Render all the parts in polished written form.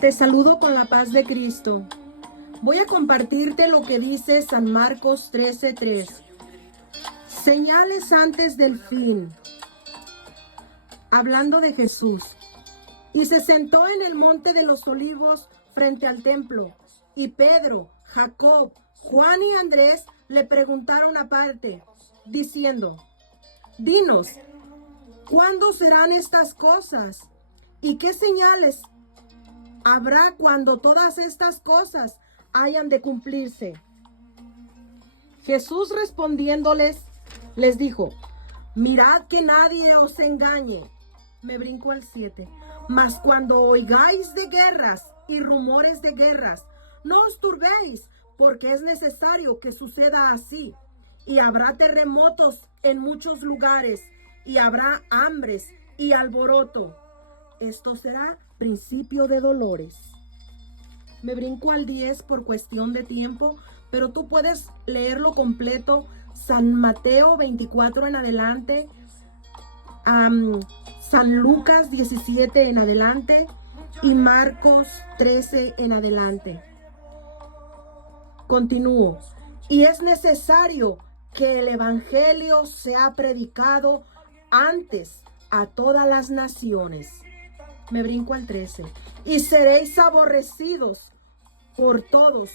Te saludo con la paz de Cristo. Voy a compartirte lo que dice San Marcos 13:3. Señales antes del fin. Hablando de Jesús. Y se sentó en el monte de los olivos frente al templo. Y Pedro, Jacob, Juan y Andrés le preguntaron aparte, diciendo, dinos, ¿cuándo serán estas cosas? ¿Y qué señales habrá cuando todas estas cosas hayan de cumplirse? Jesús respondiéndoles, les dijo, mirad que nadie os engañe. Me brinco al 7. Mas cuando oigáis de guerras y rumores de guerras, no os turbéis, porque es necesario que suceda así. Y habrá terremotos en muchos lugares, y habrá hambres y alboroto. Esto será principio de dolores. Me brinco al 10 por cuestión de tiempo, pero tú puedes leerlo completo. San Mateo 24 en adelante, San Lucas 17 en adelante y Marcos 13 en adelante. Continúo. Y es necesario que el evangelio sea predicado antes a todas las naciones. Me brinco al 13. Y seréis aborrecidos por todos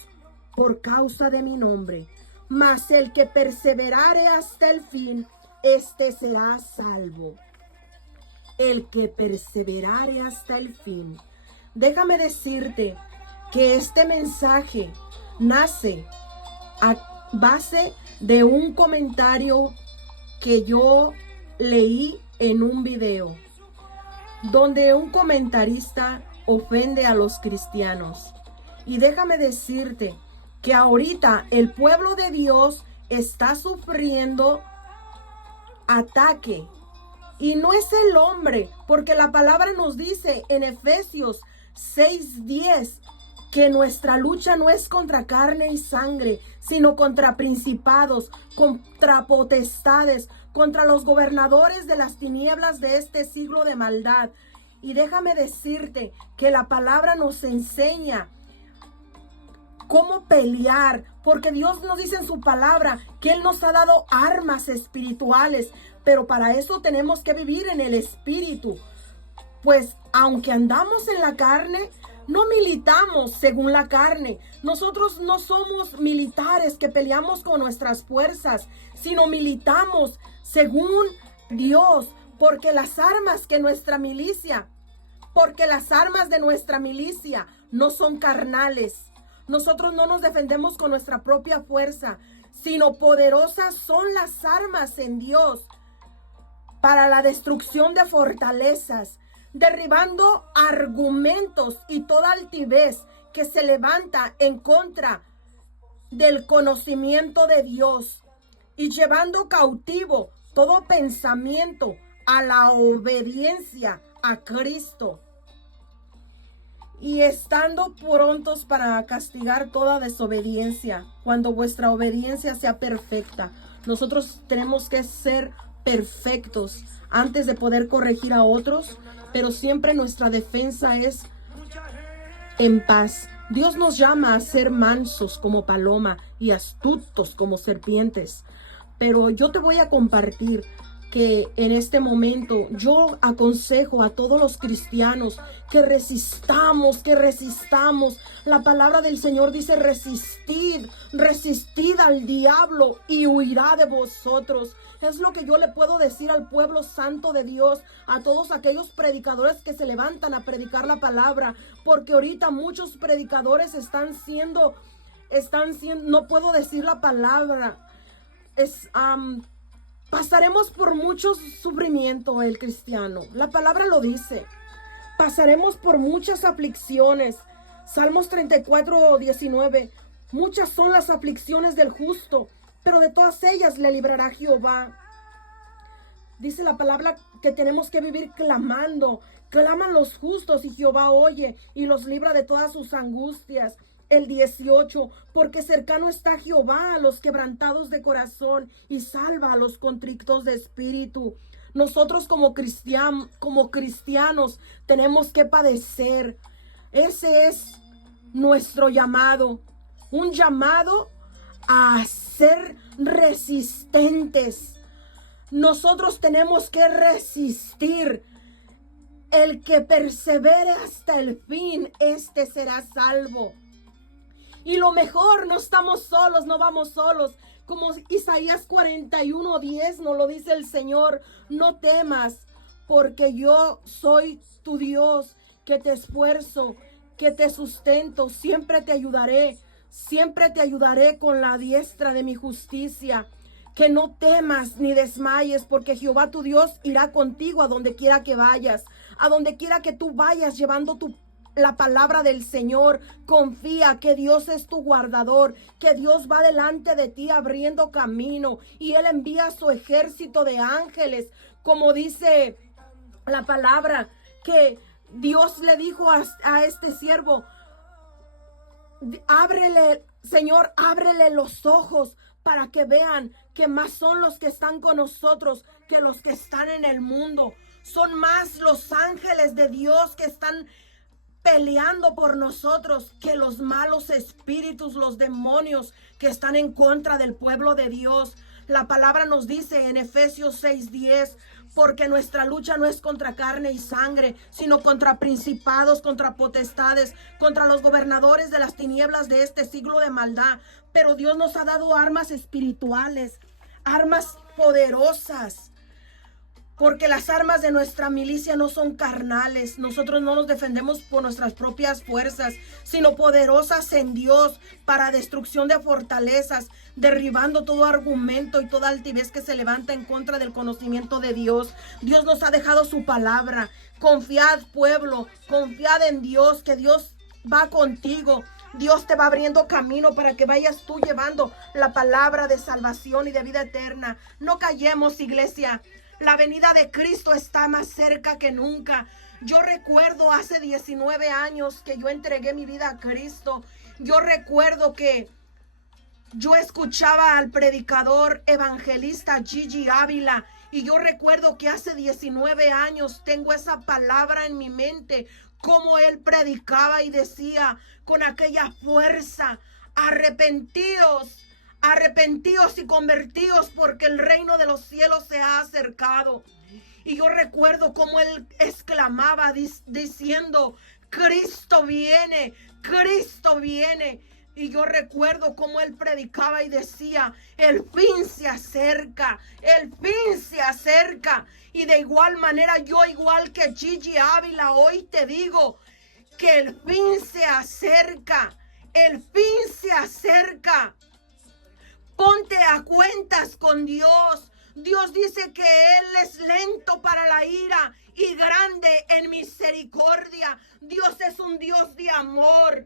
por causa de mi nombre. Mas el que perseverare hasta el fin, este será salvo. El que perseverare hasta el fin. Déjame decirte que este mensaje nace a base de un comentario que yo leí en un video, donde un comentarista ofende a los cristianos. Y déjame decirte que ahorita el pueblo de Dios está sufriendo ataque. Y no es el hombre, porque la palabra nos dice en Efesios 6:10 que nuestra lucha no es contra carne y sangre, sino contra principados, contra potestades, contra los gobernadores de las tinieblas de este siglo de maldad. Y déjame decirte que la palabra nos enseña cómo pelear, porque Dios nos dice en su palabra que Él nos ha dado armas espirituales, pero para eso tenemos que vivir en el espíritu. Pues aunque andamos en la carne, no militamos según la carne. Nosotros no somos militares que peleamos con nuestras fuerzas, sino militamos según Dios, porque las armas de nuestra milicia no son carnales. Nosotros no nos defendemos con nuestra propia fuerza, sino poderosas son las armas en Dios para la destrucción de fortalezas, derribando argumentos y toda altivez que se levanta en contra del conocimiento de Dios y llevando cautivo todo pensamiento a la obediencia a Cristo. Y estando prontos para castigar toda desobediencia, cuando vuestra obediencia sea perfecta. Nosotros tenemos que ser perfectos antes de poder corregir a otros, pero siempre nuestra defensa es en paz. Dios nos llama a ser mansos como paloma y astutos como serpientes. Pero yo te voy a compartir que en este momento yo aconsejo a todos los cristianos que resistamos. La palabra del Señor dice resistid al diablo y huirá de vosotros. Es lo que yo le puedo decir al pueblo santo de Dios, a todos aquellos predicadores que se levantan a predicar la palabra, porque ahorita muchos predicadores están siendo, no puedo decir la palabra, pasaremos por mucho sufrimiento el cristiano. La palabra lo dice. Pasaremos por muchas aflicciones. Salmos 34:19. Muchas son las aflicciones del justo, pero de todas ellas le librará Jehová. Dice la palabra que tenemos que vivir clamando. Claman los justos y Jehová oye y los libra de todas sus angustias. El 18, porque cercano está Jehová a los quebrantados de corazón y salva a los contritos de espíritu. Nosotros como cristianos tenemos que padecer. Ese es nuestro llamado. Un llamado a ser resistentes. Nosotros tenemos que resistir. El que persevere hasta el fin, este será salvo. Y lo mejor, no estamos solos, no vamos solos. Como Isaías 41:10 nos lo dice el Señor: no temas, porque yo soy tu Dios, que te esfuerzo, que te sustento, siempre te ayudaré con la diestra de mi justicia. Que no temas ni desmayes, porque Jehová tu Dios irá contigo a donde quiera que vayas, a donde quiera que tú vayas, llevando la palabra del Señor. Confía que Dios es tu guardador, que Dios va delante de ti abriendo camino, y Él envía su ejército de ángeles, como dice la palabra, que Dios le dijo a este siervo: ábrele, Señor, ábrele los ojos para que vean que más son los que están con nosotros que los que están en el mundo. Son más los ángeles de Dios que están peleando por nosotros que los malos espíritus, los demonios que están en contra del pueblo de Dios. La palabra nos dice en Efesios 6:10: porque nuestra lucha no es contra carne y sangre, sino contra principados, contra potestades, contra los gobernadores de las tinieblas de este siglo de maldad. Pero Dios nos ha dado armas espirituales, armas poderosas. Porque las armas de nuestra milicia no son carnales. Nosotros no nos defendemos por nuestras propias fuerzas, sino poderosas en Dios para destrucción de fortalezas, derribando todo argumento y toda altivez que se levanta en contra del conocimiento de Dios. Dios nos ha dejado su palabra. Confiad, pueblo, confiad en Dios, que Dios va contigo. Dios te va abriendo camino para que vayas tú llevando la palabra de salvación y de vida eterna. No callemos, iglesia. La venida de Cristo está más cerca que nunca. Yo recuerdo hace 19 años que yo entregué mi vida a Cristo. Yo recuerdo que yo escuchaba al predicador evangelista Gigi Ávila, y yo recuerdo que hace 19 años tengo esa palabra en mi mente, como él predicaba y decía con aquella fuerza: arrepentíos y convertíos, porque el reino de los cielos se ha acercado. Y yo recuerdo cómo él exclamaba diciendo: Cristo viene, Cristo viene. Y yo recuerdo cómo él predicaba y decía: el fin se acerca, el fin se acerca. Y de igual manera, yo, igual que Gigi Ávila, hoy te digo que el fin se acerca, el fin se acerca. Ponte a cuentas con Dios. Dios dice que Él es lento para la ira y grande en misericordia. Dios es un Dios de amor.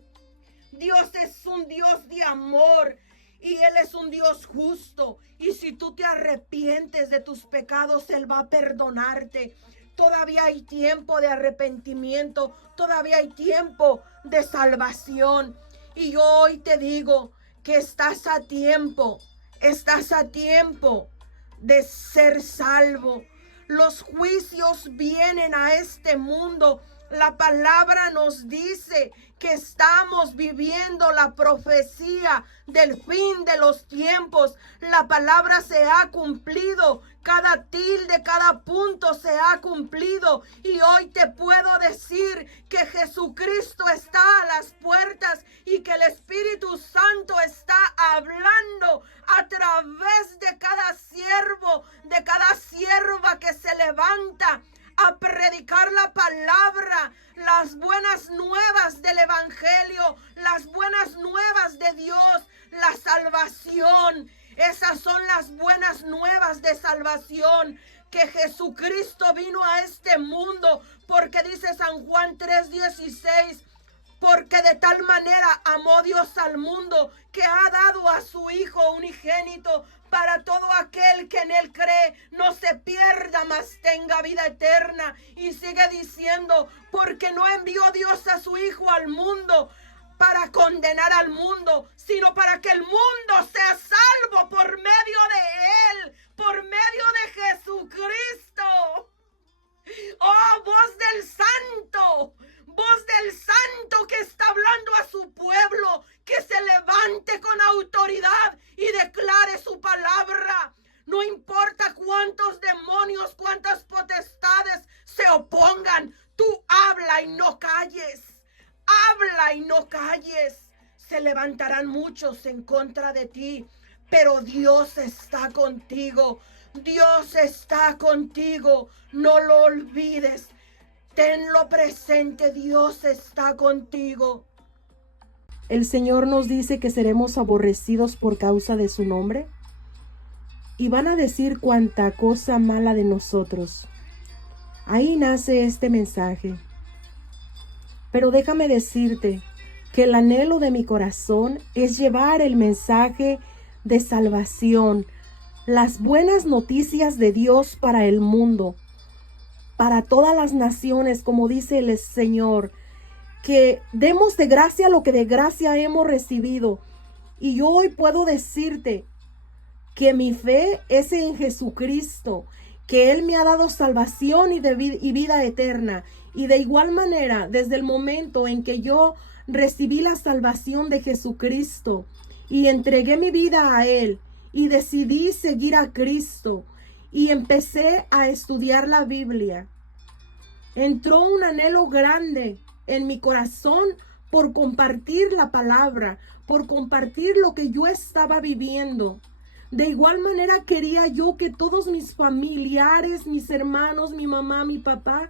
Dios es un Dios de amor, y Él es un Dios justo. Y si tú te arrepientes de tus pecados, Él va a perdonarte. Todavía hay tiempo de arrepentimiento, todavía hay tiempo de salvación. Y yo hoy te digo que estás a tiempo de ser salvo. Los juicios vienen a este mundo. La palabra nos dice que estamos viviendo la profecía del fin de los tiempos. La palabra se ha cumplido. Cada tilde, cada punto se ha cumplido. Y hoy te puedo decir que Jesucristo está a las puertas y que el Espíritu Santo está hablando a través de cada siervo, de cada sierva que se levanta a predicar la palabra, las buenas nuevas del evangelio, las buenas nuevas de Dios, la salvación. Esas son las buenas nuevas de salvación, que Jesucristo vino a este mundo, porque dice San Juan 3:16, porque de tal manera amó Dios al mundo, que ha dado a su Hijo unigénito, para todo aquel que en Él cree no se pierda, mas tenga vida eterna. Y sigue diciendo: porque no envió Dios a su Hijo al mundo para condenar al mundo, sino para que el mundo sea salvo por medio de Él, por medio de Jesucristo. Oh, voz del Santo demonios, cuántas potestades se opongan, tú habla y no calles. Habla y no calles. Se levantarán muchos en contra de ti, pero Dios está contigo. Dios está contigo. No lo olvides. Tenlo presente, Dios está contigo. El Señor nos dice que seremos aborrecidos por causa de su nombre. Y van a decir cuanta cosa mala de nosotros. Ahí nace este mensaje. Pero déjame decirte que el anhelo de mi corazón es llevar el mensaje de salvación, las buenas noticias de Dios para el mundo, para todas las naciones, como dice el Señor, que demos de gracia lo que de gracia hemos recibido. Y yo hoy puedo decirte que mi fe es en Jesucristo, que Él me ha dado salvación y vida eterna. Y de igual manera, desde el momento en que yo recibí la salvación de Jesucristo y entregué mi vida a Él y decidí seguir a Cristo y empecé a estudiar la Biblia, entró un anhelo grande en mi corazón por compartir la palabra, por compartir lo que yo estaba viviendo. De igual manera quería yo que todos mis familiares, mis hermanos, mi mamá, mi papá,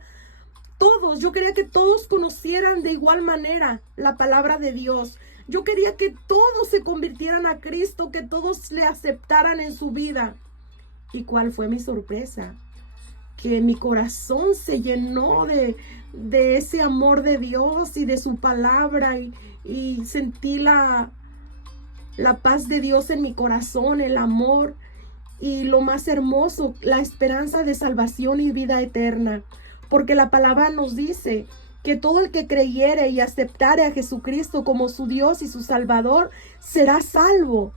todos, yo quería que todos conocieran de igual manera la palabra de Dios. Yo quería que todos se convirtieran a Cristo, que todos le aceptaran en su vida. ¿Y cuál fue mi sorpresa? Que mi corazón se llenó de ese amor de Dios y de su palabra y sentí la paz de Dios en mi corazón, el amor y lo más hermoso, la esperanza de salvación y vida eterna. Porque la palabra nos dice que todo el que creyere y aceptare a Jesucristo como su Dios y su Salvador será salvo,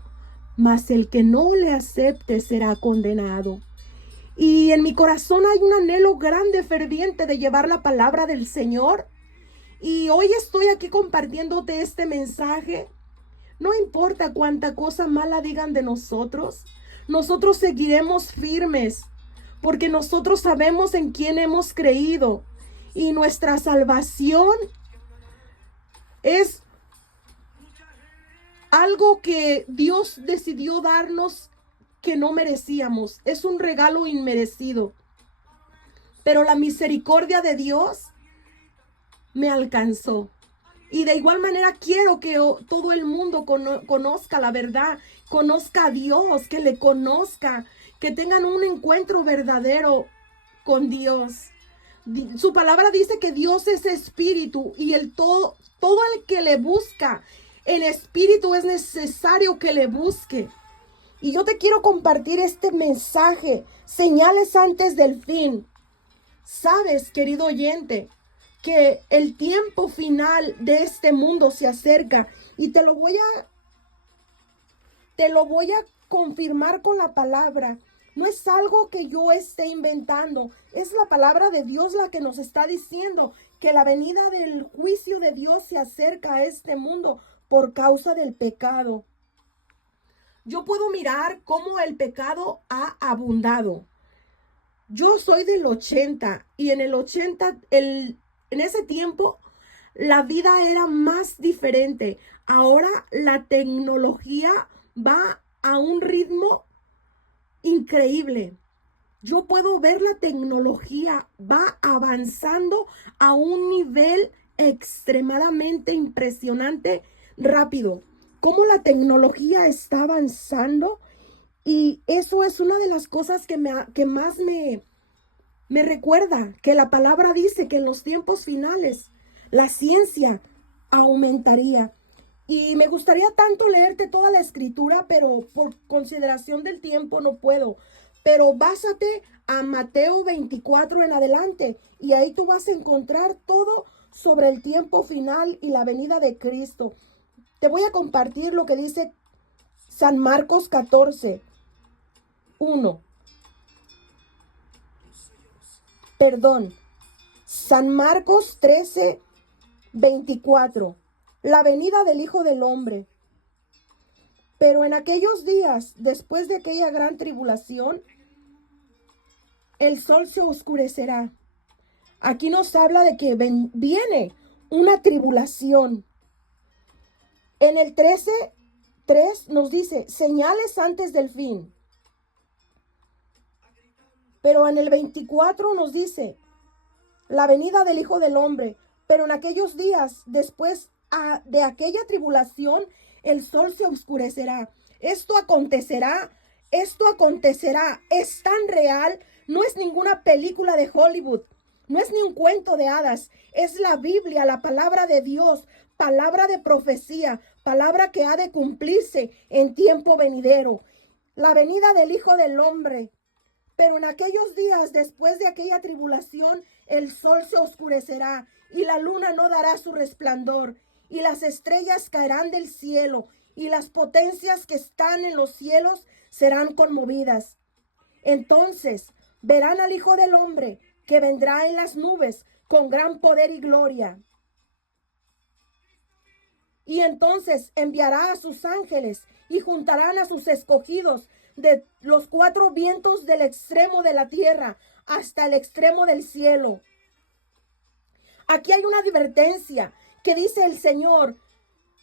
mas el que no le acepte será condenado. Y en mi corazón hay un anhelo grande, ferviente de llevar la palabra del Señor. Y hoy estoy aquí compartiéndote este mensaje. No importa cuánta cosa mala digan de nosotros, nosotros seguiremos firmes, porque nosotros sabemos en quién hemos creído. Y nuestra salvación es algo que Dios decidió darnos que no merecíamos. Es un regalo inmerecido. Pero la misericordia de Dios me alcanzó. Y de igual manera quiero que todo el mundo conozca la verdad, conozca a Dios, que le conozca, que tengan un encuentro verdadero con Dios. Su palabra dice que Dios es espíritu y todo el que le busca en espíritu es necesario que le busque. Y yo te quiero compartir este mensaje, señales antes del fin. Sabes, querido oyente, que el tiempo final de este mundo se acerca y te lo voy a confirmar con la palabra. No es algo que yo esté inventando, es la palabra de Dios la que nos está diciendo que la venida del juicio de Dios se acerca a este mundo por causa del pecado. Yo puedo mirar cómo el pecado ha abundado. Yo soy del 80 y en el 80, en ese tiempo, la vida era más diferente. Ahora la tecnología va a un ritmo increíble. Yo puedo ver la tecnología va avanzando a un nivel extremadamente impresionante, rápido. Cómo la tecnología está avanzando. Y eso es una de las cosas que más me recuerda que la palabra dice que en los tiempos finales la ciencia aumentaría. Y me gustaría tanto leerte toda la escritura, pero por consideración del tiempo no puedo. Pero básate a Mateo 24 en adelante y ahí tú vas a encontrar todo sobre el tiempo final y la venida de Cristo. Te voy a compartir lo que dice San Marcos 14, 1. Perdón, San Marcos 13, 24. La venida del Hijo del Hombre. Pero en aquellos días, después de aquella gran tribulación, el sol se oscurecerá. Aquí nos habla de que viene una tribulación. En el 13:3 nos dice, señales antes del fin. Pero en el 24 nos dice, la venida del Hijo del Hombre. Pero en aquellos días, después de aquella tribulación, el sol se oscurecerá. Esto acontecerá, es tan real, no es ninguna película de Hollywood, no es ni un cuento de hadas, es la Biblia, la palabra de Dios, palabra de profecía, palabra que ha de cumplirse en tiempo venidero. La venida del Hijo del Hombre. Pero en aquellos días, después de aquella tribulación, el sol se oscurecerá y la luna no dará su resplandor, y las estrellas caerán del cielo, y las potencias que están en los cielos serán conmovidas. Entonces verán al Hijo del Hombre, que vendrá en las nubes con gran poder y gloria. Y entonces enviará a sus ángeles y juntarán a sus escogidos de los cuatro vientos del extremo de la tierra hasta el extremo del cielo. Aquí hay una advertencia que dice el Señor: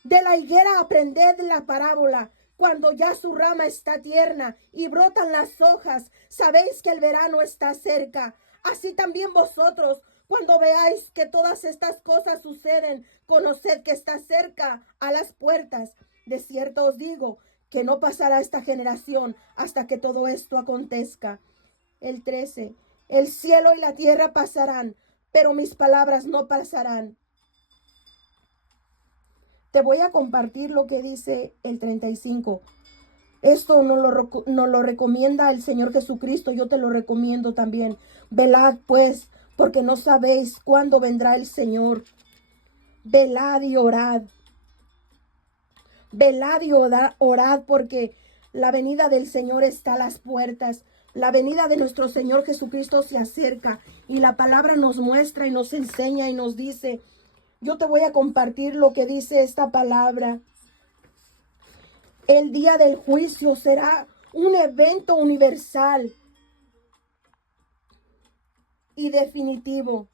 de la higuera aprended la parábola. Cuando ya su rama está tierna y brotan las hojas, sabéis que el verano está cerca. Así también vosotros, cuando veáis que todas estas cosas suceden, conoced que está cerca a las puertas. De cierto os digo que no pasará esta generación hasta que todo esto acontezca. El 13. El cielo y la tierra pasarán, pero mis palabras no pasarán. Te voy a compartir lo que dice el 35. Esto nos lo recomienda el Señor Jesucristo. Yo te lo recomiendo también. Velad pues, porque no sabéis cuándo vendrá el Señor. Velad y orad. Velad y orad, porque la venida del Señor está a las puertas. La venida de nuestro Señor Jesucristo se acerca, y la palabra nos muestra y nos enseña y nos dice. Yo te voy a compartir lo que dice esta palabra. El día del juicio será un evento universal y definitivo,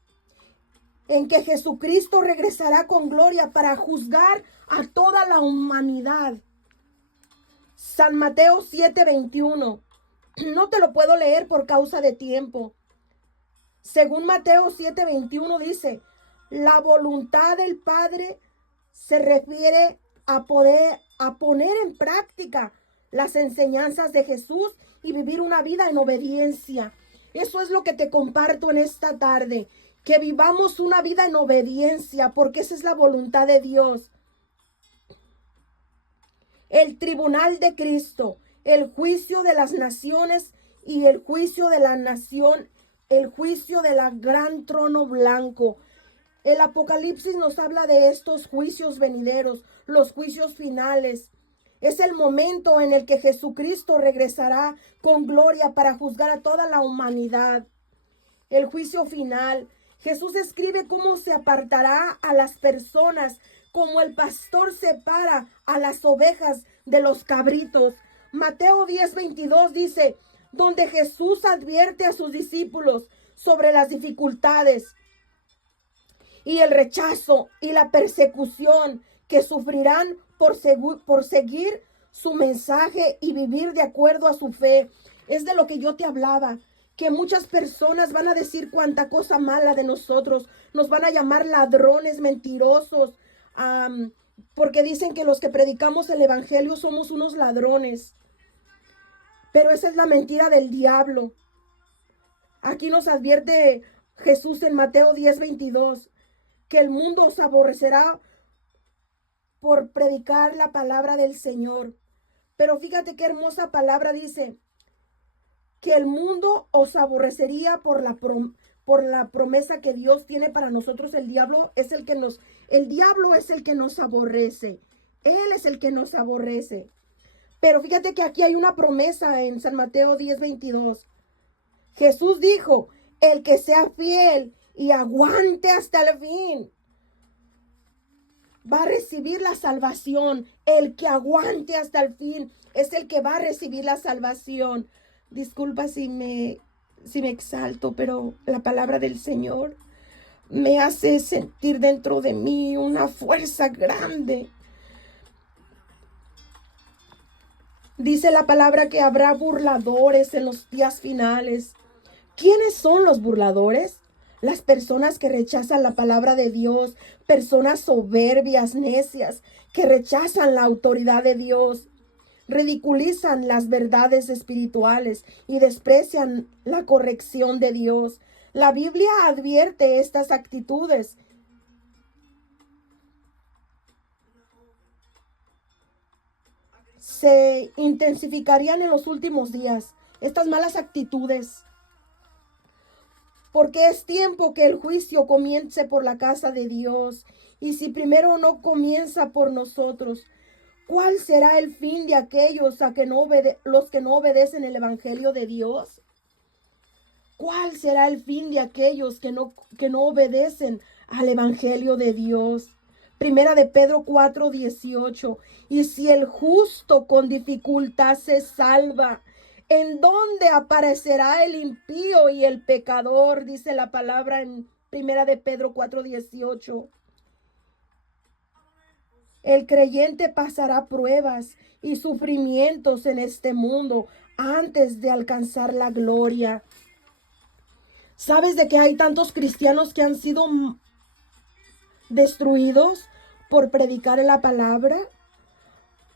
en que Jesucristo regresará con gloria para juzgar a toda la humanidad. San Mateo 7:21. No te lo puedo leer por causa de tiempo. Según Mateo 7:21 dice: la voluntad del Padre se refiere a poner en práctica las enseñanzas de Jesús y vivir una vida en obediencia. Eso es lo que te comparto en esta tarde, que vivamos una vida en obediencia, porque esa es la voluntad de Dios. El tribunal de Cristo, el juicio de las naciones y el juicio de la nación, el juicio del gran trono blanco. El Apocalipsis nos habla de estos juicios venideros, los juicios finales. Es el momento en el que Jesucristo regresará con gloria para juzgar a toda la humanidad. El juicio final. Jesús escribe cómo se apartará a las personas, como el pastor separa a las ovejas de los cabritos. Mateo 10:22 dice, donde Jesús advierte a sus discípulos sobre las dificultades y el rechazo y la persecución que sufrirán por seguir su mensaje y vivir de acuerdo a su fe. Es de lo que yo te hablaba, que muchas personas van a decir cuánta cosa mala de nosotros, nos van a llamar ladrones, mentirosos, porque dicen que los que predicamos el evangelio somos unos ladrones. Pero esa es la mentira del diablo. Aquí nos advierte Jesús en Mateo 10:22. Que el mundo os aborrecerá por predicar la palabra del Señor. Pero fíjate qué hermosa palabra dice, que el mundo os aborrecería por la promesa que Dios tiene para nosotros. El diablo es el que nos aborrece. Él es el que nos aborrece. Pero fíjate que aquí hay una promesa en San Mateo 10:22. Jesús dijo, el que sea fiel y aguante hasta el fin va a recibir la salvación. El que aguante hasta el fin es el que va a recibir la salvación. Disculpa si si me exalto, pero la palabra del Señor me hace sentir dentro de mí una fuerza grande. Dice la palabra que habrá burladores en los días finales. ¿Quiénes son los burladores? Las personas que rechazan la palabra de Dios, personas soberbias, necias, que rechazan la autoridad de Dios, ridiculizan las verdades espirituales y desprecian la corrección de Dios. La Biblia advierte estas actitudes. Se intensificarían en los últimos días estas malas actitudes, porque es tiempo que el juicio comience por la casa de Dios. Y si primero no comienza por nosotros, ¿cuál será el fin de aquellos los que no obedecen el evangelio de Dios? ¿Cuál será el fin de aquellos que no obedecen al evangelio de Dios? Primera de Pedro 4:18. Y si el justo con dificultad se salva, ¿en dónde aparecerá el impío y el pecador? Dice la palabra en Primera de Pedro 4:18. El creyente pasará pruebas y sufrimientos en este mundo antes de alcanzar la gloria. ¿Sabes de que hay tantos cristianos que han sido destruidos por predicar la palabra?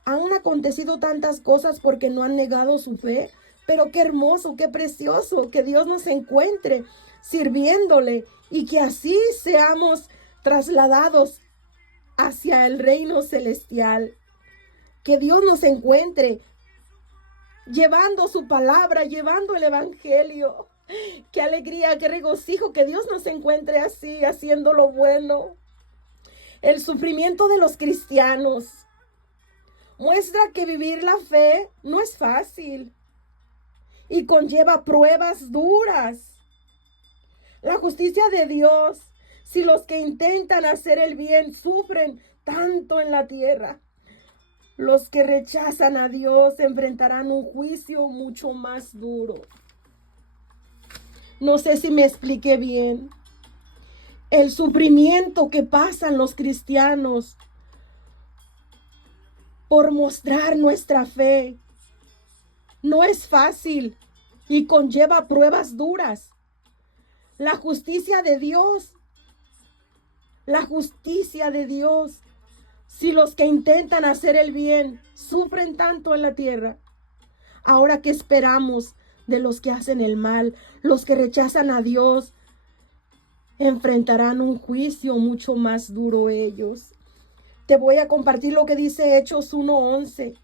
Han acontecido tantas cosas porque no han negado su fe. Pero qué hermoso, qué precioso que Dios nos encuentre sirviéndole y que así seamos trasladados hacia el reino celestial. Que Dios nos encuentre llevando su palabra, llevando el evangelio. Qué alegría, qué regocijo que Dios nos encuentre así, haciendo lo bueno. El sufrimiento de los cristianos muestra que vivir la fe no es fácil y conlleva pruebas duras. La justicia de Dios, si los que intentan hacer el bien sufren tanto en la tierra, los que rechazan a Dios enfrentarán un juicio mucho más duro. No sé si me expliqué bien. El sufrimiento que pasan los cristianos por mostrar nuestra fe no es fácil y conlleva pruebas duras. La justicia de Dios, si los que intentan hacer el bien sufren tanto en la tierra, ahora ¿qué esperamos de los que hacen el mal? Los que rechazan a Dios enfrentarán un juicio mucho más duro ellos. Te voy a compartir lo que dice Hechos 1:11.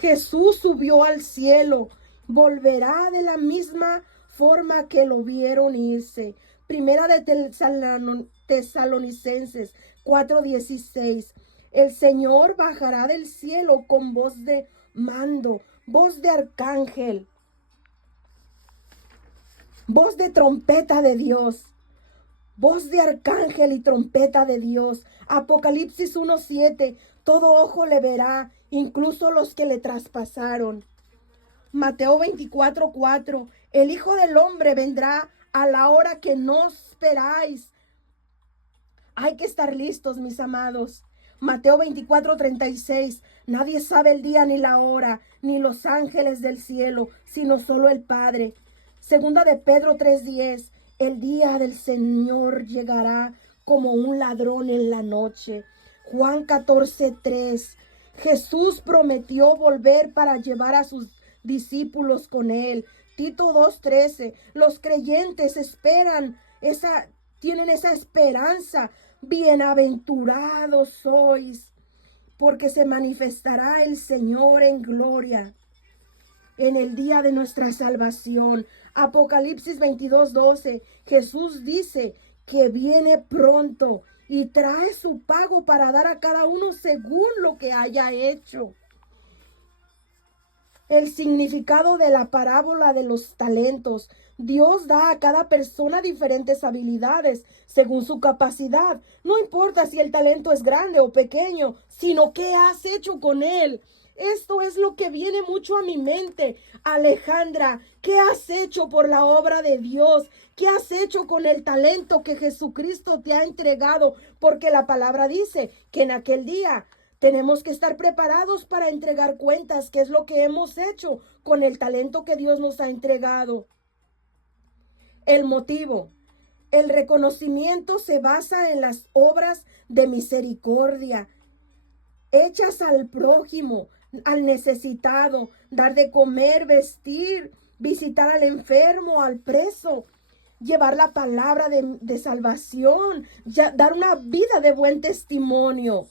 Jesús subió al cielo, volverá de la misma forma que lo vieron irse. Primera de Tesalonicenses 4:16. El Señor bajará del cielo con voz de mando, voz de arcángel, voz de trompeta de Dios. Voz de arcángel y trompeta de Dios. Apocalipsis 1:7. Todo ojo le verá, incluso los que le traspasaron. Mateo 24:4. El Hijo del Hombre vendrá a la hora que no esperáis. Hay que estar listos, mis amados. Mateo 24:36. Nadie sabe el día ni la hora, ni los ángeles del cielo, sino solo el Padre. Segunda de Pedro 3:10. El día del Señor llegará como un ladrón en la noche. Juan 14:3. Jesús prometió volver para llevar a sus discípulos con él. Tito 2:13. Los creyentes tienen esa esperanza. Bienaventurados sois, porque se manifestará el Señor en gloria en el día de nuestra salvación. Apocalipsis 22:12. Jesús dice que viene pronto y trae su pago para dar a cada uno según lo que haya hecho. El significado de la parábola de los talentos. Dios da a cada persona diferentes habilidades según su capacidad. No importa si el talento es grande o pequeño, sino qué has hecho con él. Esto es lo que viene mucho a mi mente. Alejandra, ¿qué has hecho por la obra de Dios? ¿Qué has hecho con el talento que Jesucristo te ha entregado? Porque la palabra dice que en aquel día tenemos que estar preparados para entregar cuentas. ¿Qué es lo que hemos hecho con el talento que Dios nos ha entregado? El motivo. El reconocimiento se basa en las obras de misericordia hechas al prójimo, al necesitado, dar de comer, vestir, visitar al enfermo, al preso, llevar la palabra de salvación, dar una vida de buen testimonio.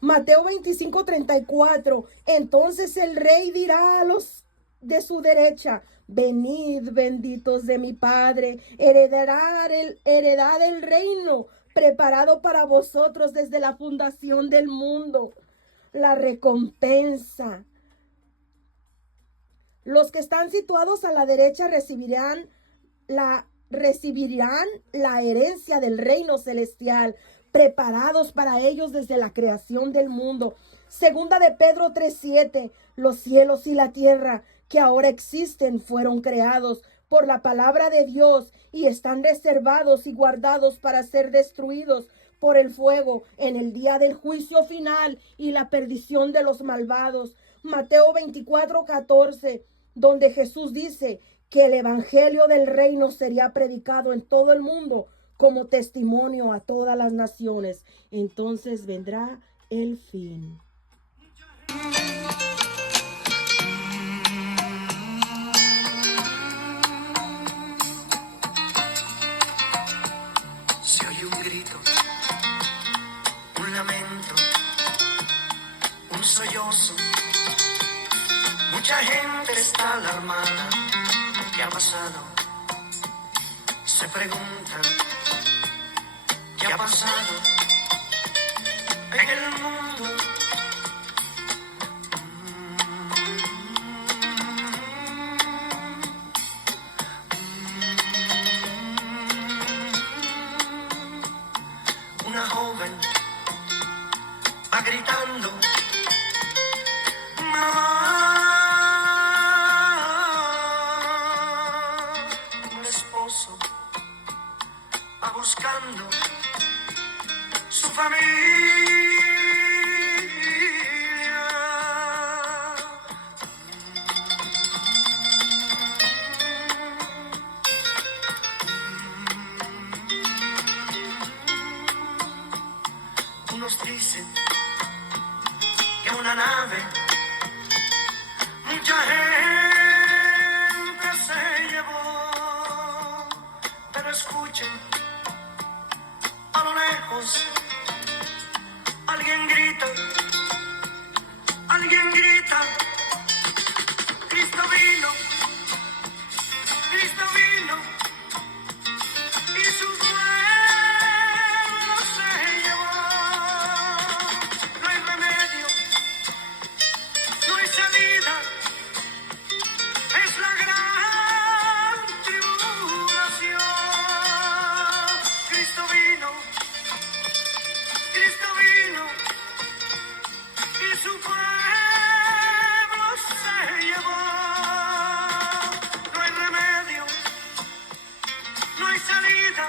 Mateo 25:34. Entonces el rey dirá a los de su derecha: venid, benditos de mi Padre, heredad el reino preparado para vosotros desde la fundación del mundo. La recompensa. Los que están situados a la derecha recibirán la herencia del reino celestial, preparados para ellos desde la creación del mundo. Segunda de Pedro 3:7. Los cielos y la tierra que ahora existen fueron creados por la palabra de Dios y están reservados y guardados para ser destruidos por el fuego en el día del juicio final y la perdición de los malvados. Mateo 24:14, donde Jesús dice que el evangelio del reino sería predicado en todo el mundo como testimonio a todas las naciones. Entonces vendrá el fin. Se oye un grito, un lamento, un sollozo. Mucha gente está alarmada. ¿Qué ha pasado? Se preguntan, ¿qué ha pasado en el mundo? Una joven va gritando, mamá. Un esposo va buscando su familia. Unos dicen que una nave, mucha gente se llevó, pero escuchen, a lo lejos, alguien grita, Cristo vino, Cristo vino, y su pueblo se llevó. No hay remedio, no hay salida, es la gran tribulación. Cristo vino, y su pueblo se llevó. No hay remedio, no hay salida.